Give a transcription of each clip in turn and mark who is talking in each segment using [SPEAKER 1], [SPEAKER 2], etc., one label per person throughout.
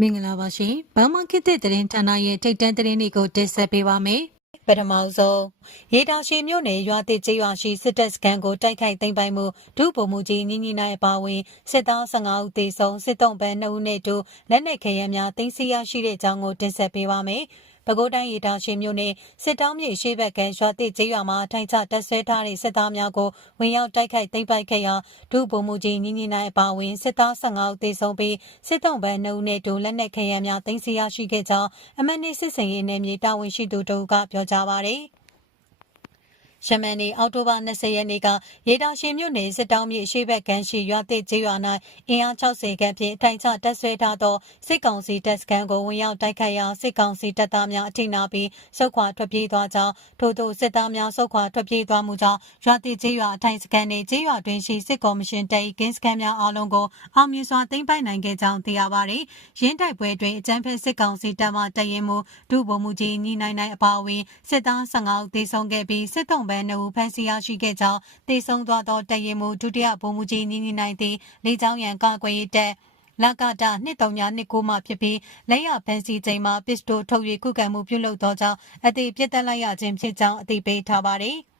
[SPEAKER 1] မင်္ဂလာပါရှင်။ဘာမှခေတ်သစ်သတင်းဌာနရဲ့ထိတ်တန့်သတင်းတွေကိုတင်ဆက်ပေးပါမယ်။ပထမဆုံးရေတာရှိမြို့နယ်ရွာသစ်ကျေးရွာရှိစစ်တပ်စခန်းကိုတိုက်ခိုက်သိမ်းပိုက်မှုဒုဗိုလ်မှူးကြီးညီညီနိုင်အပါအဝင်စစ်သား15ဦးသေဆုံးစစ်တုံးပန်း2ဦးနဲ့တူလက်နက်ခဲယမ်းများတင်စီရရှိတဲ့အကြောင်းကိုတင်ဆက်ပေးပါမယ်။ ပဲခူးတိုင်းရေတာရှိမြို့နယ်စစ်တောင်းမြေရှိဘက်ကရွာသစ်ကျေးရွာမှာထိုင်ချတပ်ဆွဲထားတဲ့စစ်သားများကိုဝင်ရောက်တိုက်ခိုက်သိမ်းပိုက်ခဲ့ရာဒုဗိုလ်မှူးကြီးညီညီနိုင်အပါအဝင်စစ်သား15ဦးသေဆုံးပြီးစစ်တုံးပန်း2ဦးနဲ့တူလက်နက်ခဲယမ်းများတင်စီရရှိခဲ့ကြောင်းအမတ်နေစစ်စင်ရေးနယ်မြေတာဝန်ရှိသူတို့ကပြောကြားပါရယ်။ ယမန်နေ့အောက်တိုဘာ20ရက်နေ့ကရေတာရှင်မြို့နယ်စစ်တောင်းမြေအရှိဘက်ကန်ရှိရွာသစ်ကျေးရွာ၌အင်အား60ခန့်ဖြင့်အထိုင်ချတပ်ဆွဲထားသောစစ်ကောင်စီတပ်စခန်းကိုဝင်ရောက်တိုက်ခိုက်ရာစစ်ကောင်စီတပ်သားများအထိနာပြီးစုခွာထွက်ပြေးသွားကြောင်းထို့သောစစ်သားများစုခွာထွက်ပြေးသွားမှုကြောင့်ရွာသစ်ကျေးရွာအထိုင်စခန်းနှင့်ကျေးရွာတွင်ရှိစစ်ကော်မရှင်တပ်၏ကင်းစခန်းများအားလုံးကိုအောင်မြင်စွာသိမ်းပိုက်နိုင်ခဲ့ကြောင်းသိရပါသည်။ရင်းတိုက်ပွဲတွင်အကြမ်းဖက်စစ်ကောင်စီတပ်မှတရင်မှုဒုဗိုလ်မှူးကြီးညီနိုင်နိုင်အပါအဝင်စစ်သား15ဦးသေဆုံးခဲ့ပြီးစစ်တုံးပန်း2ဦးဖမ်းဆီးရရှိခဲ့ကြောင်းသေဆုံးသွားသောတရင်မှုဒုတိယဗိုလ်မှူးကြီးညီညီနိုင်သည်လေကြောင်းရန်ကာကွယ်ရေးတပ်လကတာနှစ်တုံညာနှစ်ကိုမှဖြစ်ပြီးလက်ရဖန်စီချိန်မှာပစ္စတိုထုတ်၍ခုခံမှုပြုလုပ်သောကြောင့်အသေးပြစ်တက်လိုက်ရခြင်းဖြစ်ကြောင်းအသိပေးထားပါသည်။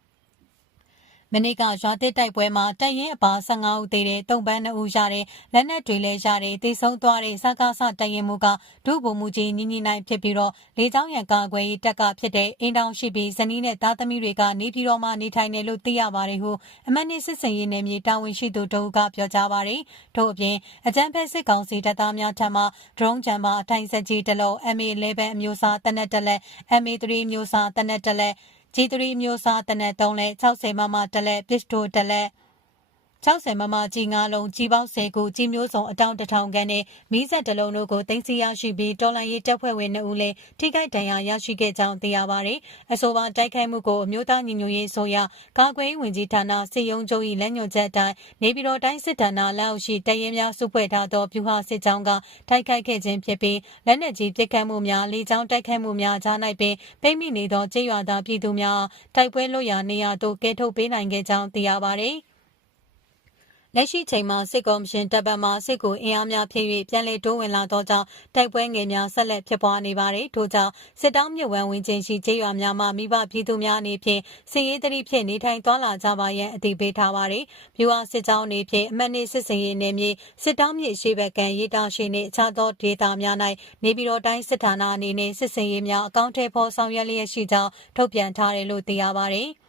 [SPEAKER 1] မနေ့ကရွာတစ်တိုက်ပွဲမှာတရင်အပါ15ဦးသေးတဲ့တုံပန်း2ဦးရတဲ့လက်နက်တွေလည်းရတဲ့တေဆုံးသွားတဲ့စကားဆတရင်မှုကဒုဗိုလ်မှူးကြီးညီညီနိုင်ဖြစ်ပြီးတော့လေကြောင်းရန်ကာကွယ်ရေးတပ်ကဖြစ်တဲ့အိမ်တောင်ရှိပြီးဇနီးနဲ့သားသမီးတွေကနေပြည်တော်မှာနေထိုင်နေလို့သိရပါတယ်ဟုအမတ်နေစစ်စင်ရေးနယ်မြေတာဝန်ရှိသူတို့ကပြောကြားပါတယ်။ထို့အပြင်အကြမ်းဖက်စစ်ကောင်စီတပ်သားများထံမှ drone ဂျမ်ပါအထိုင်စက်ကြီးတစ်လုံး MA11 အမျိုးအစားတနက်တက်လက် MA3 အမျိုးအစားတနက်တက်လက် G3 မျိုးစားတနက်3လက်60မမတလက်ပစ္စတိုတလက် 60မမကြီး9လုံးကြီးပေါင်း10ခုကြီးမျိုးစုံအတောင်တထောင်ခန့်နဲ့မီးစက်တလုံးတို့ကိုတင်စီရရှိပြီးတော်လန်ရေးတပ်ဖွဲ့ဝင်2ဦးလည်းထိခိုက်ဒဏ်ရာရရှိခဲ့ကြောင်းသိရပါတယ်။အဆိုပါတိုက်ခိုက်မှုကိုအမျိုးသားညီညွတ်ရေးဆိုရကာကွယ်ဝင်ကြီးဌာနစစ်ရုံးချုပ်၏လက်ညွှန်ချက်အတိုင်းနေပြည်တော်တိုင်းစစ်ဌာနလက်အောက်ရှိတရင်များစုဖွဲ့ထားသောဗျူဟာစစ်ကြောင်းကတိုက်ခိုက်ခဲ့ခြင်းဖြစ်ပြီးလက်နက်ကြီးပစ်ခတ်မှုများလေကြောင်းတိုက်ခိုက်မှုများကြား၌ပင်ပိတ်မိနေသောကျေးရွာသားပြည်သူများတိုက်ပွဲလွတ်ရာနေရာသို့ကဲထုတ်ပေးနိုင်ခဲ့ကြောင်းသိရပါတယ်။ လက်ရှိချိန်မှာစစ်ကော်မရှင်တပ်ပတ်မှစစ်ကိုအင်အားများဖြည့်၍ပြန်လည်တိုးဝင်လာသောကြောင့်တိုက်ပွဲငယ်များဆက်လက်ဖြစ်ပွားနေပါတယ်။ထို့ကြောင့်စစ်တောင်းမြစ်ဝမ်းဝင်ချင်းရှိကျေးရွာများမှမိဘပြည်သူများအနေဖြင့်စစ်ရေးတတိဖြင့်နေထိုင်သွားလာကြပါရန်အသိပေးထားပါတယ်။မြို့အားစစ်ကြောင်းအနေဖြင့်အမှတ်နှစ်စစ်စင်ရေးနယ်မြေစစ်တောင်းမြစ်ရှိဘက်ကန်ရေးတာရှိနှင့်အခြားသောဒေသများ၌နေပြည်တော်တိုင်းစစ်ဌာနအနေနဲ့စစ်စင်ရေးများအကောင့်ထဲပေါ်ဆောင်ရွက်လျက်ရှိကြောင်းထုတ်ပြန်ထားတယ်လို့သိရပါတယ်။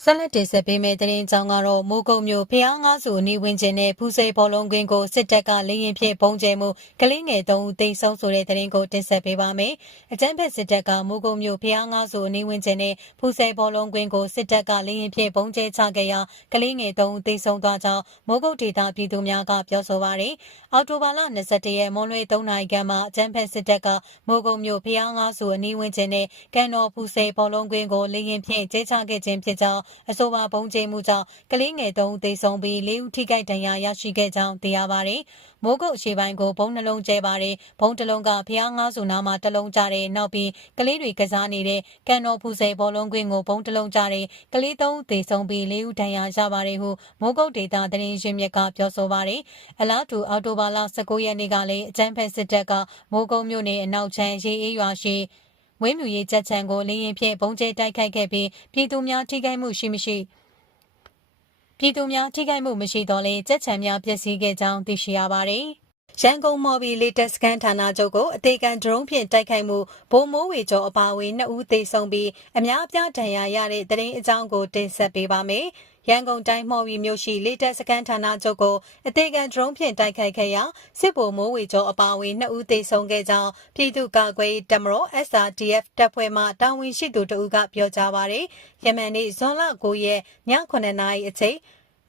[SPEAKER 1] ဆက်လက်တင်ဆက်ပေးမယ့်သတင်းကြောင်းကတော့မိုးကုတ်မြို့ဖျားငါးစုနေဝင်ခြင်းနဲ့ဖူးစိဘောလုံးကွင်းကိုစစ်တပ်ကလေရင်ဖြင့်ပုံကျဲမှုကလေးငယ်၃ဦးတိတ်ဆုံးဆိုတဲ့သတင်းကိုတင်ဆက်ပေးပါမယ်။အကြမ်းဖက်စစ်တပ်ကမိုးကုတ်မြို့ဖျားငါးစုနေဝင်ခြင်းနဲ့ဖူးစိဘောလုံးကွင်းကိုစစ်တပ်ကလေရင်ဖြင့်ပုံကျဲချခဲ့ရာကလေးငယ်၃ဦးတိတ်ဆုံးသွားကြောင်းမိုးကုတ်ဒေသပြည်သူများကပြောဆိုပါရယ်။အော်တိုဘာလ22ရက်မွန်လွဲ3နာရီခန့်မှာအကြမ်းဖက်စစ်တပ်ကမိုးကုတ်မြို့ဖျားငါးစုအနီးဝန်းကျင်နဲ့ကန်တော်ဖူးစိဘောလုံးကွင်းကိုလေရင်ဖြင့်ကျဲချခဲ့ခြင်းဖြစ်ကြောင်းအဆိုပါပုံကျင်းမှုကြောင့်ကလေးငယ်၃ဦးသေဆုံးပြီး၄ဦးထိခိုက်ဒဏ်ရာရရှိခဲ့ကြောင်းသိရပါတယ်။မိုးကုတ်အရှိပိုင်းကိုဘုံနှလုံးကျဲပါတယ်။ဘုံတစ်လုံးကဖျားငါးစုနာမှာတစ်လုံးကြတဲ့နောက်ပြီးကလေးတွေကစားနေတဲ့ကန်တော်ဖူဆယ်ဘောလုံးကွင်းကိုဘုံတစ်လုံးကြတဲ့ကလေး၃ဦးသေဆုံးပြီး၄ဦးဒဏ်ရာရပါတယ်ဟုမိုးကုတ်ဒေသသတင်းရင်းမြစ်ကပြောဆိုပါတယ်။အလားတူအော်တိုဘာလ19ရက်နေ့ကလည်းအကြမ်းဖက်စစ်တပ်ကမိုးကုတ်မြို့နယ်အနောက်ချမ်းရေအေးရွာရှိ ဝင်းမြူရေးချက်ချံကိုလေရင်ဖြင့်ဘုံကျဲတိုက်ခိုက်ခဲ့ပြီးပြည်သူများထိခိုက်မှုရှိမရှိပြည်သူများထိခိုက်မှုမရှိတော့လဲကြက်ချံများပျက်စီးခဲ့ကြောင်းသိရှိရပါတယ်။ ရန်ကုန်မော်ဘီလေတက်စကန်ဌာနချုပ်ကိုအသေးခံဒရုန်းဖြင့်တိုက်ခိုက်မှုဗိုလ်မိုးဝေကျော်အပါအဝင်2ဦးသေဆုံးပြီးအများအပြားဒဏ်ရာရတဲ့တရင်အကြောင်းကိုတင်ဆက်ပေးပါမယ်။ရန်ကုန်တိုင်းမော်ဝီမြို့ရှိလေတက်စကန်ဌာနချုပ်ကိုအသေးခံဒရုန်းဖြင့်တိုက်ခိုက်ခဲ့ရာစစ်ဗိုလ်မိုးဝေကျော်အပါအဝင်2ဦးသေဆုံးခဲ့ကြောင်းပြည်သူ့ကာကွယ်တမတော် SRDF တပ်ဖွဲ့မှတာဝန်ရှိသူတို့ကပြောကြားပါရယ်ယမန်နေ့ဇွန်လ9ရက်ည9:00နာရီအချိန်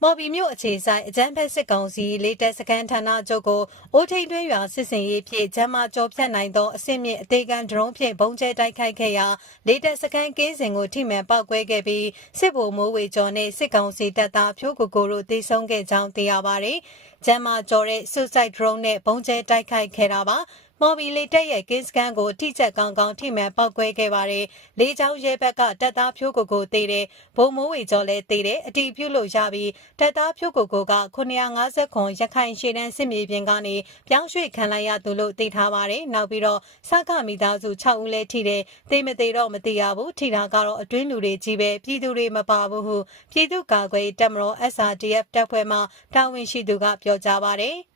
[SPEAKER 1] မော်ဘီမြို့အခြေဆိုင်အကြမ်းဖက်စစ်ကောင်စီလေးတက်စကန်ဌာနချုပ်ကိုအိုးထိန်တွင်းရွာစစ်စင်ရေးဖြင့်ဂျမ်းမာကျော်ဖြတ်နိုင်သောအဆင့်မြင့်အသေးခံဒရုန်းဖြင့်ဘုံကျဲတိုက်ခိုက်ခဲ့ရာလေးတက်စကန်ကင်းစင်ကိုထိမှန်ပောက်ကွဲခဲ့ပြီးစစ်ဗိုလ်မိုးဝေကျော်နှင့်စစ်ကောင်စီတပ်သားဖြိုးကိုကိုတို့တိုက်ဆုံခဲ့ကြောင်းသိရပါသည်။ဂျမ်းမာကျော်တဲ့ suicide drone နဲ့ဘုံကျဲတိုက်ခိုက်ခဲ့တာပါ။ မမော်ဘီလေတက်ရဲ့ကင်းစကန်ကိုထိချက်ကောင်းကောင်းထိမှန်ပောက်ကွဲခဲ့ပါတယ်။လေချောင်းရဲဘက်ကတပ်သားဖြိုးကိုကိုတေးတယ်။ဘုံမိုးဝေကျော်လည်းတေးတယ်။အတီးပြုတ်လို့ရပြီးတပ်သားဖြိုးကိုကိုက950ခွန်ရခိုင်ရှေ့တန်းစစ်မြေပြင်ကနေပြောင်းရွှေ့ခံလိုက်ရသူလို့သိထားပါတယ်။နောက်ပြီးတော့စကမိသားစု6ဦးလည်းထိတယ်။တေးမသေးတော့မသိရဘူး။ထိတာကတော့အတွင်းလူတွေကြီးပဲပြည်သူတွေမပါဘူးဟုပြည်သူ့ကာကွယ်တပ်မတော် SRDF တပ်ဖွဲ့မှတာဝန်ရှိသူကပြောကြားပါတယ်။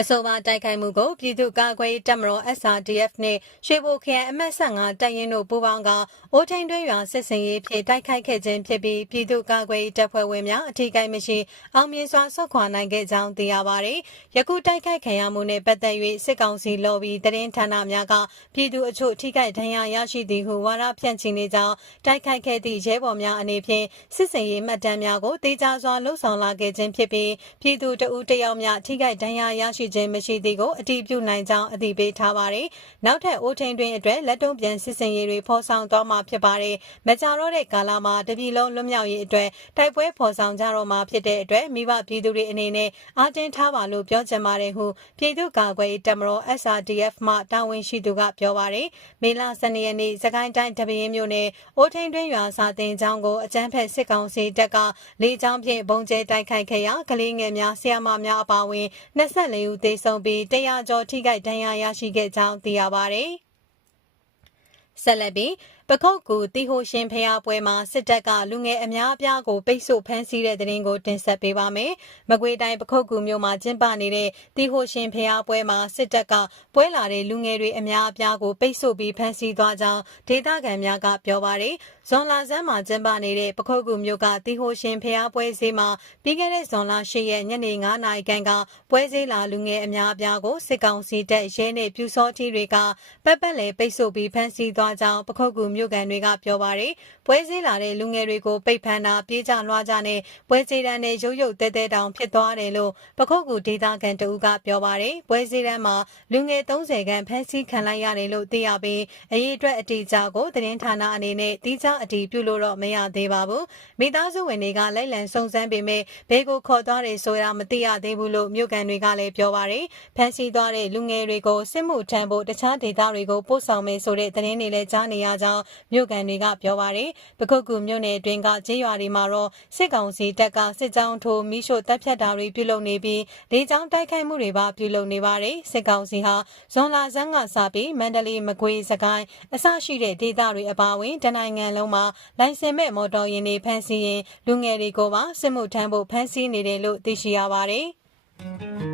[SPEAKER 1] အဆိုပါတိုက်ခိုက်မှုကိုပြည်သူ့ကာကွယ်ရေးတပ်မတော် SRDF နှင့်ရွှေဘိုခရိုင်အမှတ်15တပ်ရင်းတို့ပူးပေါင်းကအိုးထိန်တွင်းရွာစစ်စင်ရေးဖြင့်တိုက်ခိုက်ခဲ့ခြင်းဖြစ်ပြီးပြည်သူ့ကာကွယ်ရေးတပ်ဖွဲ့ဝင်များအထူးကိမရှိအောင်မြင်စွာဆုတ်ခွာနိုင်ခဲ့ကြောင်းသိရပါသည်။ယခုတိုက်ခိုက်ခံရမှုနှင့်ပတ်သက်၍စစ်ကောင်စီလော်ဘီသတင်းဌာနများကပြည်သူအချို့ထိခိုက်ဒဏ်ရာရရှိသည်ဟုဝါဒဖြန့်ချီနေကြောင်းတိုက်ခိုက်ခဲ့သည့်ရဲဘော်များအနေဖြင့်စစ်စင်ရေးမှတ်တမ်းများကိုတေချာစွာလှုပ်ဆောင်လာခဲ့ခြင်းဖြစ်ပြီးပြည်သူတဦးတယောက်များထိခိုက်ဒဏ်ရာရရှိခြင်းမရှိသည်ကိုအတည်ပြုနိုင်ကြောင်းအသိပေးထားပါတယ်။နောက်ထပ်အိုးထိန်တွင်အတွက်လက်တုံးပြန်စစ်စင်ရေးတွေဖော်ဆောင်သွားမှာဖြစ်ပါတယ်။မကြတော့တဲ့ကာလမှာတပြည်လုံးလွတ်မြောက်ရေးအတွက်တိုက်ပွဲဖော်ဆောင်ကြတော့မှာဖြစ်တဲ့အတွက်မိဘပြည်သူတွေအနေနဲ့အားတင်းထားပါလို့ပြောချင်ပါတယ်ဟုပြည်သူ့ကာကွယ်ရေးတပ်မတော် SRDF မှတာဝန်ရှိသူကပြောပါတယ်။မေလ12ရက်နေ့စကိုင်းတိုင်းတပင်းမြို့နယ်အိုးထိန်တွင်ရွာစာတင်ကျောင်းကိုအကြမ်းဖက်စစ်ကောင်စီတပ်ကလေကြောင်းဖြင့်ဘုံကျဲတိုက်ခိုက်ခဲ့ရာကလေးငယ်များဆရာမများအပါအဝင်24ဦးသေဆုံးပြီး100ကျော်ထိခိုက်ဒဏ်ရာရရှိခဲ့ကြောင်းသိရပါတယ်။ဆက်လက်ပြီး ပခုတ်ကူတီဟိုရှင်ဖျားပွဲမှာစစ်တပ်ကလူငယ်အများအပြားကိုပိတ်ဆို့ဖမ်းဆီးတဲ့တဲ့ရင်ကိုတင်ဆက်ပေးပါမယ်။မကွေးတိုင်းပခုတ်ကူမြို့မှာကျင်းပနေတဲ့တီဟိုရှင်ဖျားပွဲမှာစစ်တပ်ကပွဲလာတဲ့လူငယ်တွေအများအပြားကိုပိတ်ဆို့ပြီးဖမ်းဆီးသွားကြောင်းဒေသခံများကပြောပါတယ်။ဇွန်လဆန်းမှာကျင်းပနေတဲ့ပခုတ်ကူမြို့ကတီဟိုရှင်ဖျားပွဲစည်းမှာပြီးခဲ့တဲ့ဇွန်လ10ရက်ညနေ9နာရီခန့်ကပွဲစည်းလာလူငယ်အများအပြားကိုစစ်ကောင်စီတပ်ရဲနဲ့ပြူစောထီတွေကပတ်ပတ်လေပိတ်ဆို့ပြီးဖမ်းဆီးသွားကြောင်းပခုတ်ကူမြို့ကန်တွေကပြောပါတယ်။ပွဲစည်းလာတဲ့လူငယ်တွေကိုပိတ်ဖမ်းတာပြေးကြလွှားကြနဲ့ပွဲစည်းတန်းနဲ့ရုပ်ရုပ်တဲတဲတောင်ဖြစ်သွားတယ်လို့ပခုတ်ကူဒေသခံတဦးကပြောပါတယ်။ပွဲစည်းတန်းမှာလူငယ်30ခန့်ဖမ်းဆီးခံလိုက်ရတယ်လို့သိရပြီးအရေးအတွက်အတီးကြကိုသတင်းဌာနအနေနဲ့တီးခြားအတီးပြုလို့တော့မရသေးပါဘူး။မိသားစုဝင်တွေကလိုက်လံစုံစမ်းပေမဲ့ဘဲကိုခေါ်သွားတယ်ဆိုတာမသိရသေးဘူးလို့မြို့ကန်တွေကလည်းပြောပါတယ်။ဖမ်းဆီးသွားတဲ့လူငယ်တွေကိုစစ်မှုထမ်းဖို့တခြားဒေသတွေကိုပို့ဆောင်မယ်ဆိုတဲ့သတင်းတွေလည်းကြားနေရကြောင်းမြို့ကန်တွေကပြောပါတယ်။ပခုတ်ကူမြို့နယ်အတွင်းကကျေးရွာတွေမှာတော့စစ်ကောင်စီတပ်ကစစ်ကြောင်းထိုးမိရှို့တပ်ဖြတ်တာတွေပြုလုပ်နေပြီးလေကြောင်းတိုက်ခိုက်မှုတွေပါပြုလုပ်နေပါတယ်။စစ်ကောင်စီဟာဇွန်လဆန်းကစပြီးမန္တလေးမကွေးစကိုင်းအစရှိတဲ့ဒေသတွေအပါအဝင်တနိုင်ငံလုံးမှာလိုင်စင်မဲ့မော်တော်ယာဉ်တွေဖမ်းဆီးရင်လူငယ်တွေကိုပါစစ်မှုထမ်းဖို့ဖမ်းဆီးနေတယ်လို့သိရှိရပါတယ်။